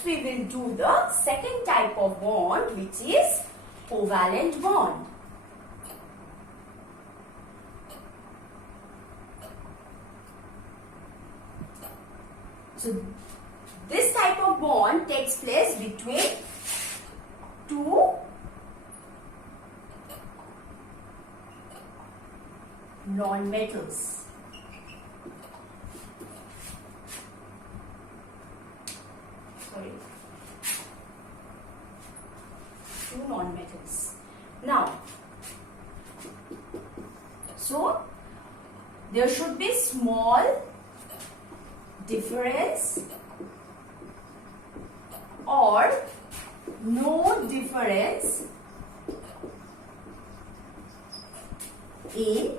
next we will do the second type of bond, which is covalent bond. So this type of bond takes place between two non-metals. Sorry, two non-metals. Now, so there should be small difference or no difference in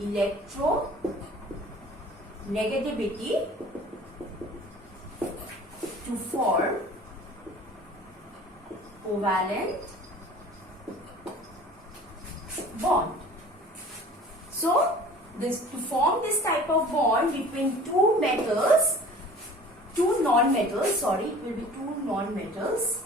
electronegativity to form covalent bond. So, to form this type of bond between two metals, two non-metals, sorry, it will be two non-metals.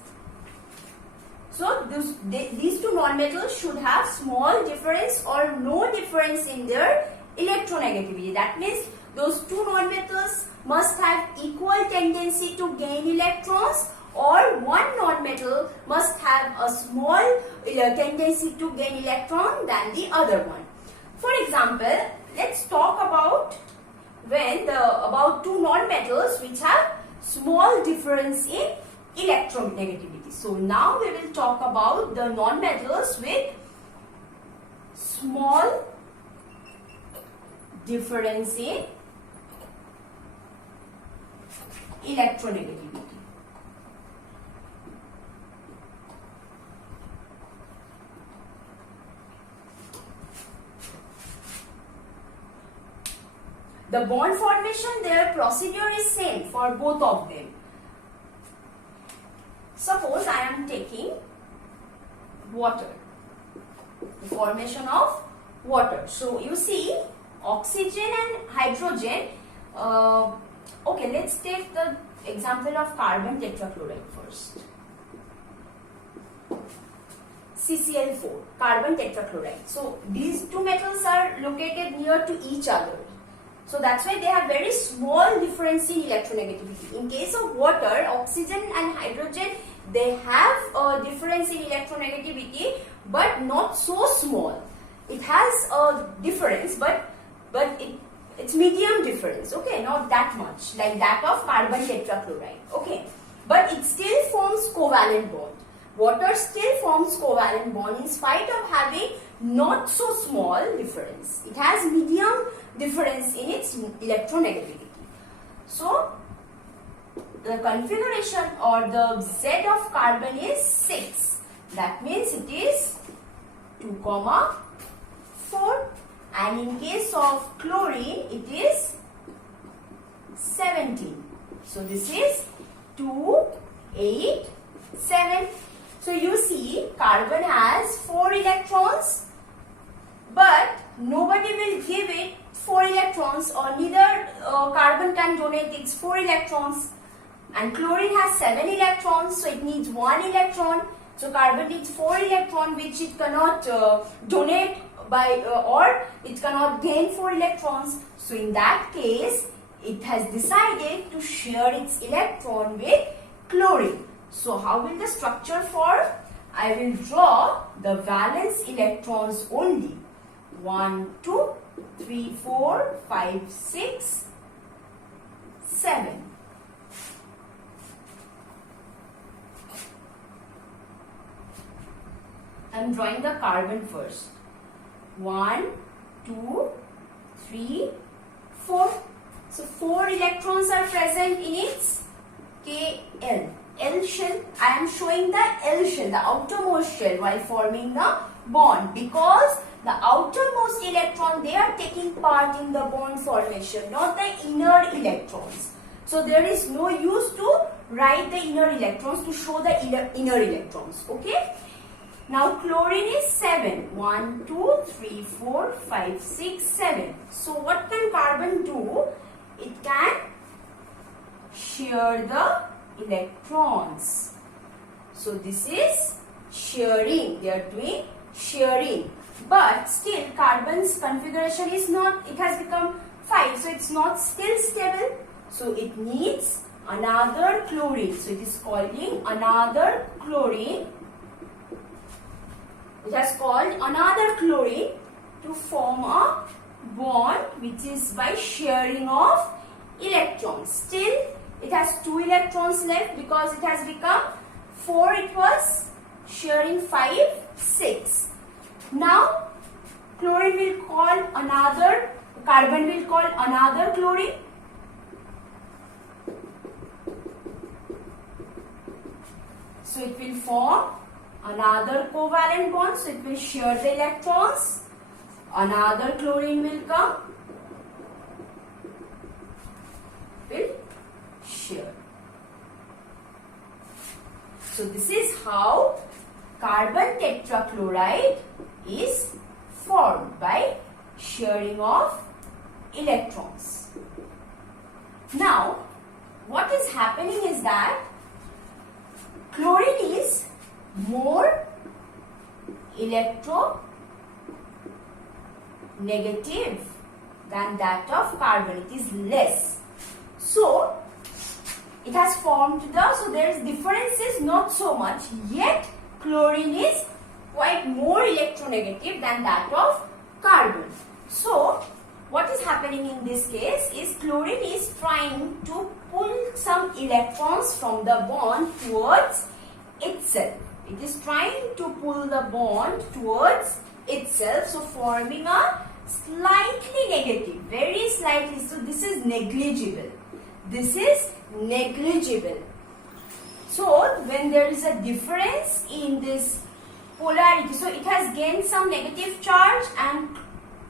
So, these two non-metals should have small difference or no difference in their electronegativity. That means those two non-metals must have equal tendency to gain electrons, or one non-metal must have a small tendency to gain electron than the other one. For example, let's talk about about two non-metals which have small difference in electronegativity. So now we will talk about the non-metals with small difference in electronegativity. The bond formation, their procedure is same for both of them. Suppose I am taking water, the formation of water. So you see oxygen and hydrogen. Okay, let's take the example of carbon tetrachloride first. CCl4, carbon tetrachloride. So these two metals are located near to each other. So that's why they have very small difference in electronegativity. In case of water, oxygen and hydrogen, they have a difference in electronegativity, but not so small. It has a difference, but it's medium difference, okay, not that much, like that of carbon tetrachloride, okay. But it still forms covalent bond. Water still forms covalent bond in spite of having not so small difference. It has medium difference in its electronegativity. So, the configuration or the Z of carbon is 6. That means it is 2, 4. And in case of chlorine, it is 17. So, this is 2, 8, 7. So, you see carbon has 4 electrons, but nobody will give it 4 electrons, or neither carbon can donate its 4 electrons, and chlorine has 7 electrons, so it needs 1 electron. So carbon needs 4 electron, which it cannot donate by or it cannot gain 4 electrons. So in that case, it has decided to share its electron with chlorine. So how will the structure form? I will draw the valence electrons only. 1, 2, 3, 4, 5, 6, 7. I am drawing the carbon first. 1, 2, 3, 4. So 4 electrons are present in its KL. L shell. I am showing the L shell, the outermost shell, while forming the bond, because the outermost electron, they are taking part in the bond formation, not the inner electrons. So there is no use to write the inner electrons to show the inner electrons. Okay. Now chlorine is 7. 1, 2, 3, 4, 5, 6, 7. So what can carbon do? It can share the electrons. So this is sharing. They are doing sharing. But still carbon's configuration is not, it has become 5. So it's not still stable. So it needs another chlorine. So it is calling another chlorine. It has called another chlorine to form a bond, which is by sharing of electrons. Still it has 2 electrons left because it has become 4. It was sharing 5, 6. Now chlorine will call another, carbon will call another chlorine. So it will form another covalent bond. So it will share the electrons. Another chlorine will come, will share. So this is how carbon tetrachloride is formed, by sharing of electrons. Now what is happening is that chlorine is more electronegative than that of carbon. It is less. So it has formed the, so there is differences not so much, yet chlorine is quite more electronegative than that of carbon. So what is happening in this case is chlorine is trying to pull some electrons from the bond towards itself. It is trying to pull the bond towards itself, so forming a slightly negative, very slightly. So this is negligible. This is negligible. So when there is a difference in this polarity, so it has gained some negative charge and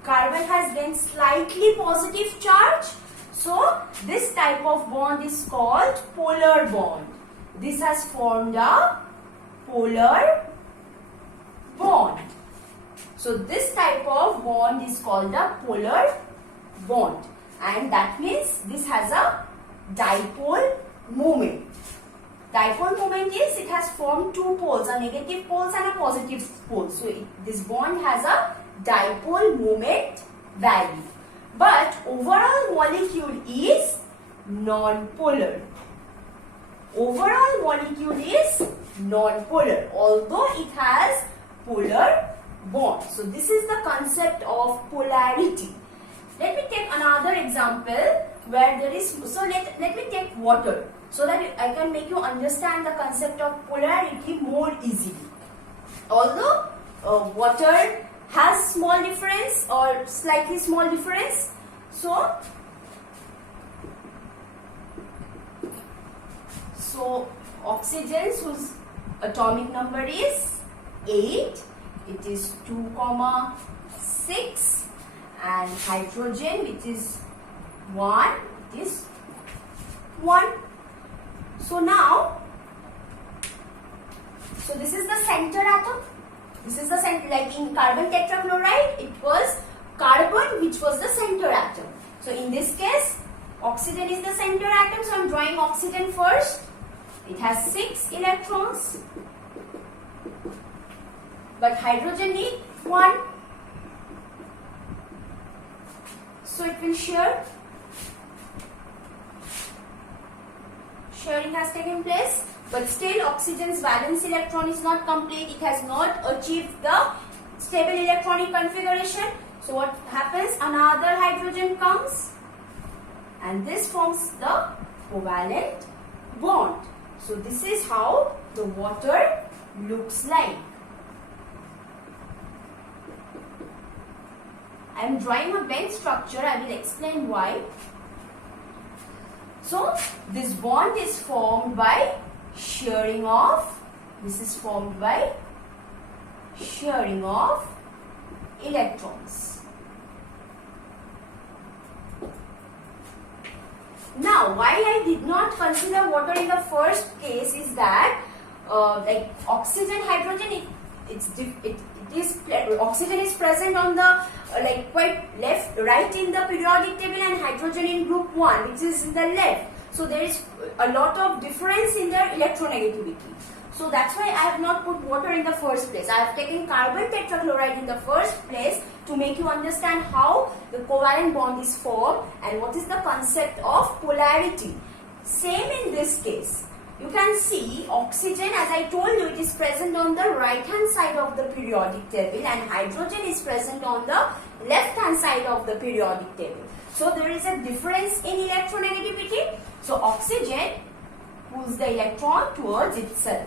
carbon has gained slightly positive charge. So this type of bond is called polar bond. This has formed a polar bond. So this type of bond is called a polar bond, and that means this has a dipole moment. Dipole moment is it has formed 2 poles, a negative poles and a positive pole. So this bond has a dipole moment value. But overall molecule is non-polar. Overall molecule is non-polar, although it has polar bond. So this is the concept of polarity. Let me take another example where there is, so let me take water so that I can make you understand the concept of polarity more easily. Although water has small difference or slightly small difference, so oxygen whose atomic number is 8, it is 2,6, and hydrogen, which is 1, it is 1. So now, so this is the center atom. This is the center, like in carbon tetrachloride, it was carbon which was the center atom. So in this case, oxygen is the center atom. So I am drawing oxygen first. It has 6 electrons. But hydrogen needs 1. So it will share. Sharing has taken place. But still oxygen's valence electron is not complete. It has not achieved the stable electronic configuration. So what happens? Another hydrogen comes. And this forms the covalent bond. So this is how the water looks like. I am drawing a bent structure. I will explain why. So this bond is formed by sharing off. This is formed by sharing of electrons. Now, why I did not consider water in the first case is that like oxygen, hydrogen, oxygen is present on the like quite right in the periodic table, and hydrogen in group 1, which is in the left. So there is a lot of difference in their electronegativity. So that's why I have not put water in the first place. I have taken carbon tetrachloride in the first place to make you understand how the covalent bond is formed and what is the concept of polarity. Same in this case. You can see oxygen, as I told you, it is present on the right hand side of the periodic table, and hydrogen is present on the left hand side of the periodic table. So there is a difference in electronegativity. So oxygen pulls the electron towards itself.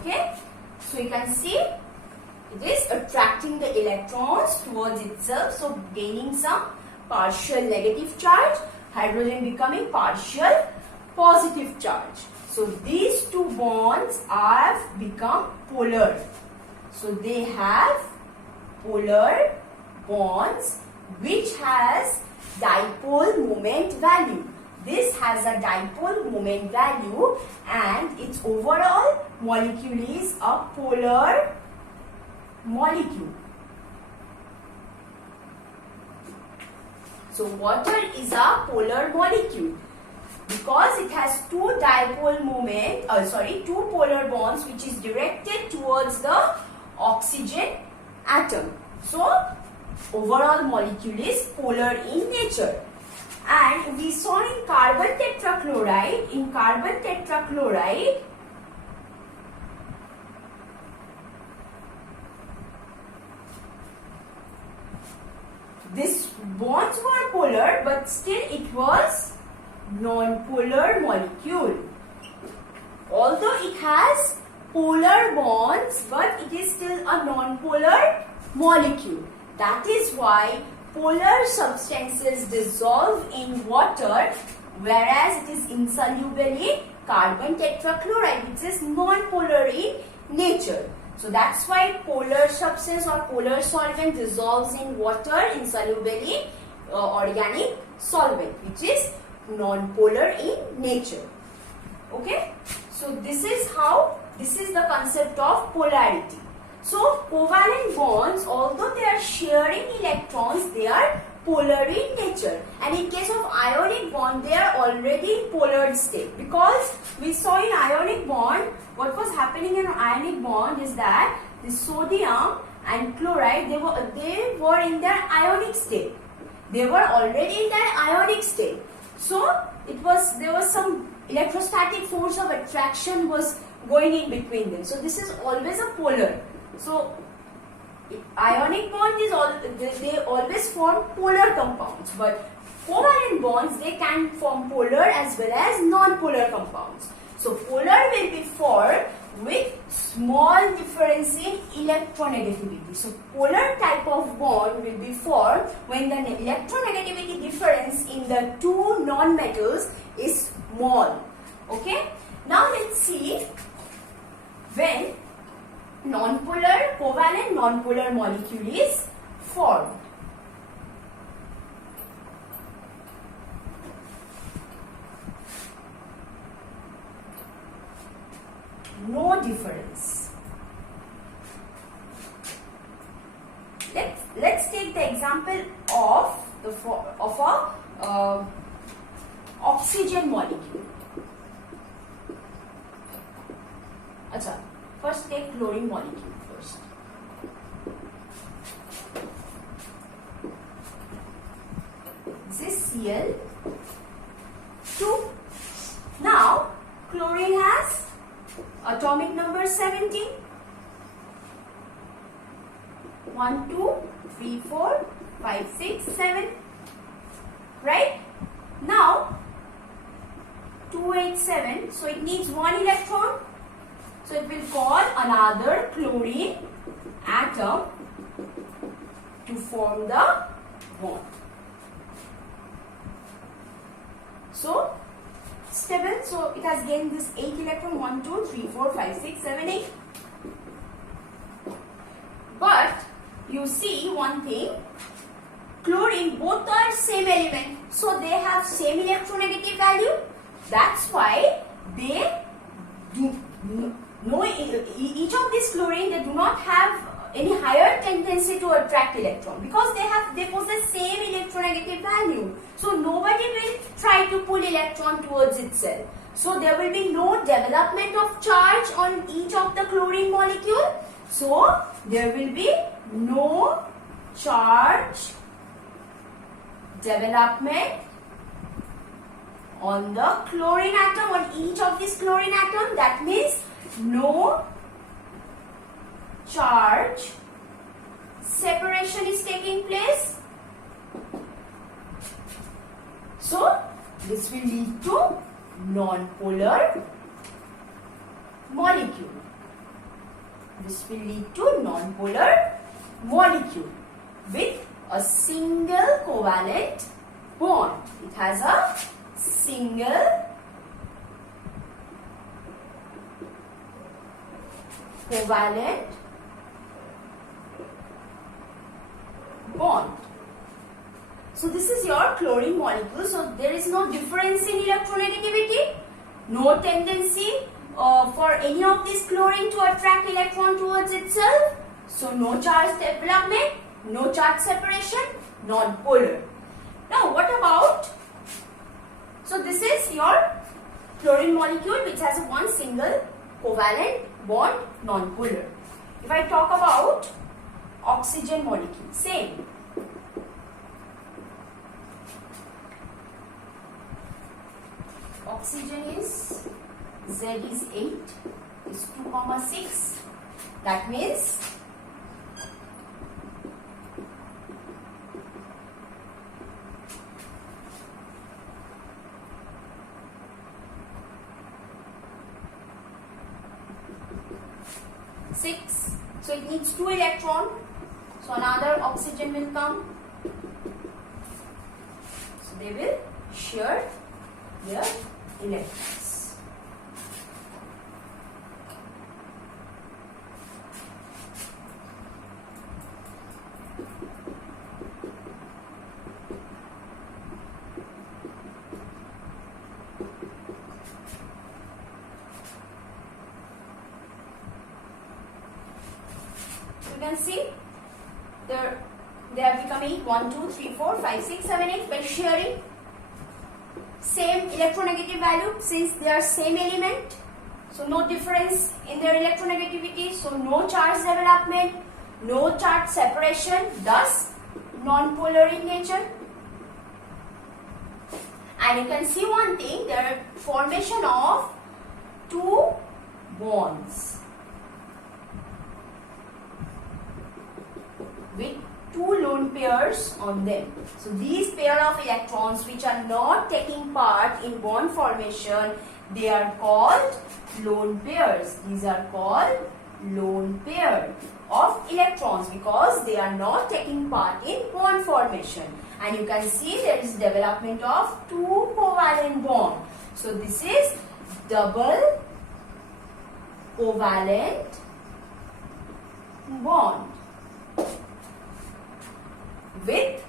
Okay, so you can see it is attracting the electrons towards itself, so gaining some partial negative charge, hydrogen becoming partial positive charge. So these two bonds have become polar. So they have polar bonds which has dipole moment value. This has a dipole moment value and its overall molecule is a polar molecule. So water is a polar molecule because it has two polar bonds which is directed towards the oxygen atom. So overall molecule is polar in nature. And we saw in carbon tetrachloride, these bonds were polar, but still it was non-polar molecule. Although it has polar bonds, but it is still a non-polar molecule. That is why polar substances dissolve in water, whereas it is insoluble in carbon tetrachloride, which is non-polar in nature. So that's why polar substance or polar solvent dissolves in water, insoluble in organic solvent, which is non-polar in nature. Okay, so this is the concept of polarity. So covalent bonds, although they are sharing electrons, they are polar in nature, and in case of ionic bond they are already in polar state, because we saw in ionic bond what was happening in ionic bond is that the sodium and chloride, they were in their ionic state. They were already in their ionic state. So there was some electrostatic force of attraction was going in between them. So this is always a polar. So ionic bond is they always form polar compounds, but covalent bonds, they can form polar as well as non-polar compounds. So polar will be formed with small difference in electronegativity. So polar type of bond will be formed when the electronegativity difference in the two non-metals is small. Okay. Now let's see when covalent non-polar molecule is formed. No difference. Let's take the example of a oxygen molecule. Acha, first take chlorine molecule first. This is Cl2. Now chlorine has atomic number 17. 1, 2, 3, 4, 5, 6, 7. Right? Now 2, 8, 7. So it needs one electron. So it will call another chlorine atom to form the bond. So stable. So it has gained this 8 electron. 1, 2, 3, 4, 5, 6, 7, 8. But you see one thing, chlorine, both are same element, so they have same electronegative value. That's why they do no, each of these chlorine, they do not have any higher tendency to attract electron because they possess same electronegative value. So nobody will try to pull electron towards itself. So there will be no development of charge on each of the chlorine molecule. So there will be no charge development on the chlorine atom, on each of these chlorine atom. That means no charge separation is taking place. So this will lead to non-polar molecule. This will lead to non-polar molecule with a single covalent bond. It has a single covalent bond. So this is your chlorine molecule. So there is no difference in electronegativity, no tendency for any of this chlorine to attract electron towards itself. So no charge development, no charge separation, non-polar. Now what about, so this is your chlorine molecule which has one single covalent bond, non-polar. If I talk about oxygen molecule, same. Oxygen is Z is 8, is 2,6. That means six. So it needs 2 electrons. So another oxygen will come. So they will share their electrons. You can see they have become 8, 1, 2, 3, 4, 5, 6, 7, 8 by sharing same electronegative value since they are same element. So no difference in their electronegativity. So no charge development, no charge separation, thus non-polar in nature. And you can see one thing, there are formation of 2 bonds with 2 lone pairs on them. So these pair of electrons which are not taking part in bond formation, they are called lone pairs. These are called lone pair of electrons because they are not taking part in bond formation. And you can see there is development of 2 covalent bond. So this is double covalent bond with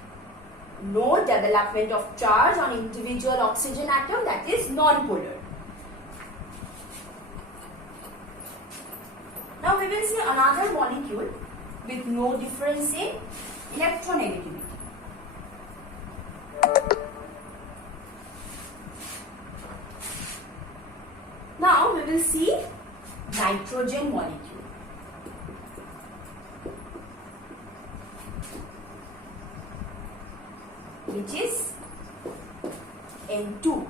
no development of charge on individual oxygen atom, that is non-polar. Now we will see another molecule with no difference in electronegativity. Now we will see nitrogen molecule. Which is N2.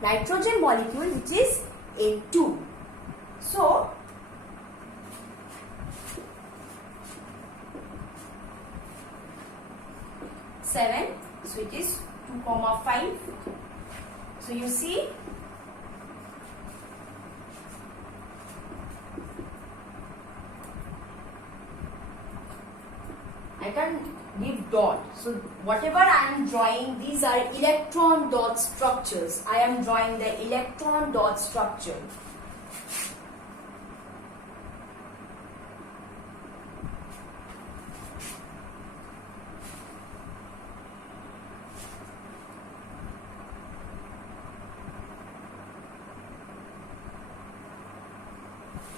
Nitrogen molecule which is N2. So, seven. So it is 2,5. So you see I can give dot. So whatever I am drawing, these are electron dot structures. I am drawing the electron dot structure.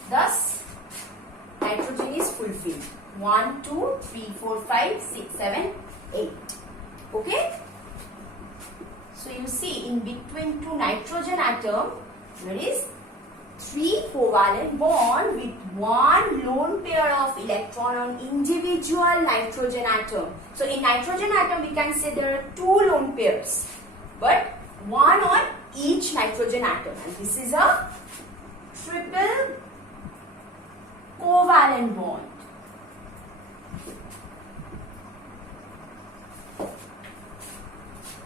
Thus, nitrogen is fulfilled. field. 1, 2, 3, 4, 5, 6, 7, 8. Okay? So you see, in between two nitrogen atom, there is 3 covalent bond with 1 lone pair of electron on individual nitrogen atom. So in nitrogen atom, we can say there are 2 lone pairs, but 1 on each nitrogen atom. And this is a triple covalent bond.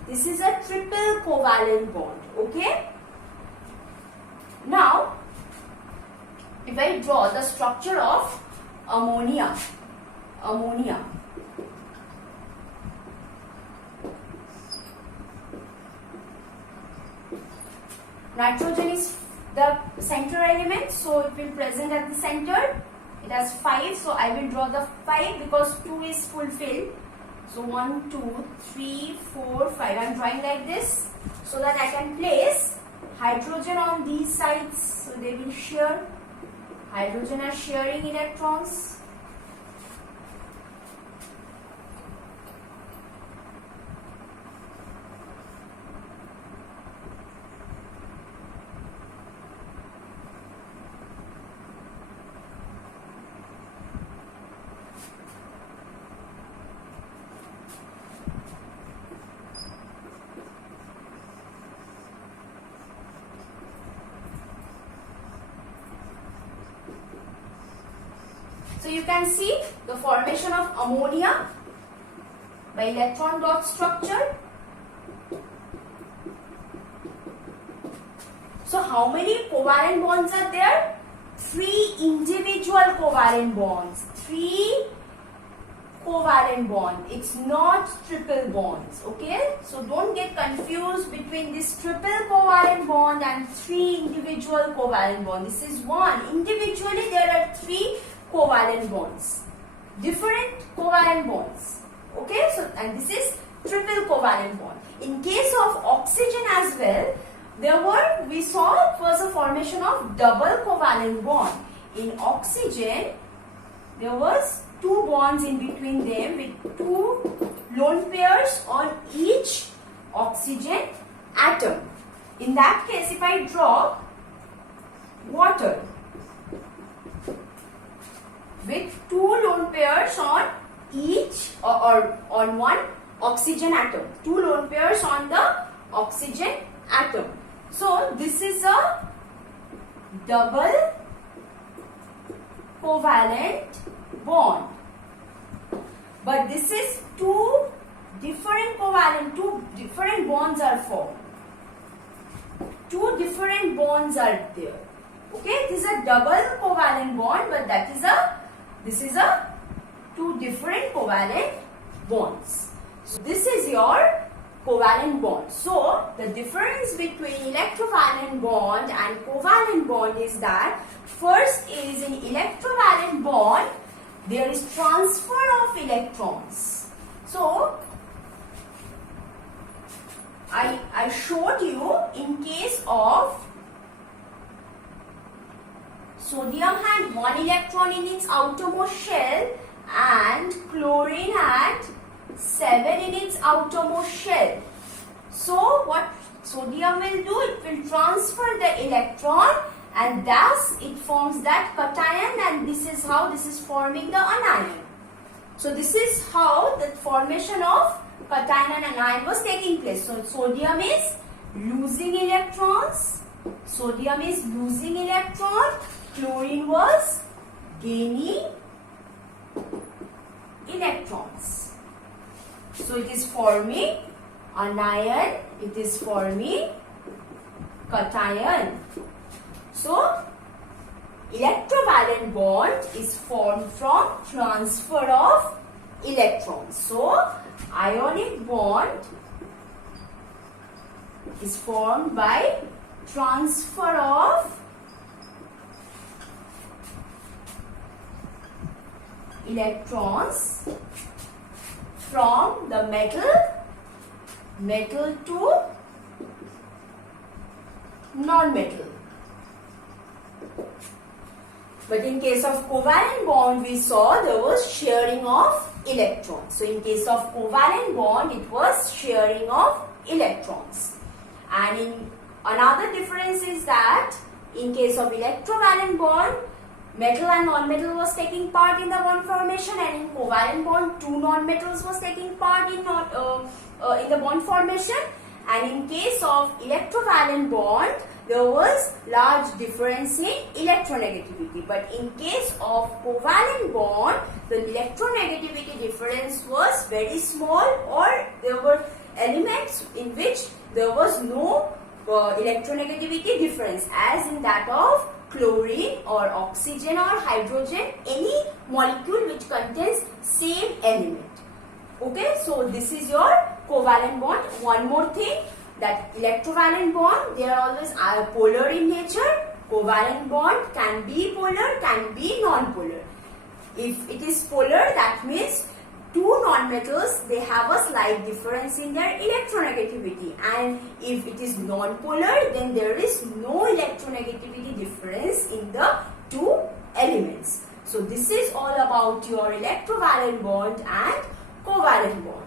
This is a triple covalent bond. Okay? Now, if I draw the structure of ammonia, nitrogen is the center element, so it will present at the center. It has 5, so I will draw the 5 because 2 is fulfilled. So 1, 2, 3, 4, 5. I am drawing like this so that I can place hydrogen on these sides, so they will share. Hydrogen are sharing electrons. So you can see the formation of ammonia by electron dot structure. So how many covalent bonds are there? 3 individual covalent bonds. 3 covalent bond. It's not triple bonds. Okay? So don't get confused between this triple covalent bond and 3 individual covalent bonds. This is one. Individually there are 3 covalent bonds, different covalent bonds. Okay, so and this is triple covalent bond. In case of oxygen as well, we saw it was a formation of double covalent bond. In oxygen, there was 2 bonds in between them with 2 lone pairs on each oxygen atom. In that case, if I draw water with 2 lone pairs on each or on one oxygen atom. 2 lone pairs on the oxygen atom. So this is a double covalent bond. But this is 2 different bonds are formed. 2 different bonds are there. Okay, this is a double covalent bond, but this is a 2 different covalent bonds. So this is your covalent bond. So the difference between electrovalent bond and covalent bond is that first is in electrovalent bond there is transfer of electrons. So I showed you in case of sodium had 1 electron in its outermost shell and chlorine had 7 in its outermost shell. So what sodium will do? It will transfer the electron and thus it forms that cation, and this is how this is forming the anion. So this is how the formation of cation and anion was taking place. So sodium is losing electrons. Chlorine was gaining electrons. So it is forming anion, it is forming cation. So electrovalent bond is formed from transfer of electrons. So ionic bond is formed by transfer of electrons from the metal to non-metal. But in case of covalent bond, we saw there was sharing of electrons. So in case of covalent bond, it was sharing of electrons. And in another difference is that in case of electrovalent bond, metal and non-metal was taking part in the bond formation, and in covalent bond, two non-metals was taking part in the bond formation. And in case of electrovalent bond, there was large difference in electronegativity. But in case of covalent bond, the electronegativity difference was very small, or there were elements in which there was no electronegativity difference, as in that of chlorine or oxygen or hydrogen, any molecule which contains same element. Okay, so this is your covalent bond. One more thing, that electrovalent bond, they are always polar in nature. Covalent bond can be polar, can be non-polar. If it is polar, that means two non-metals, they have a slight difference in their electronegativity, and if it is non-polar, then there is no electronegativity difference in the two elements. So this is all about your electrovalent bond and covalent bond.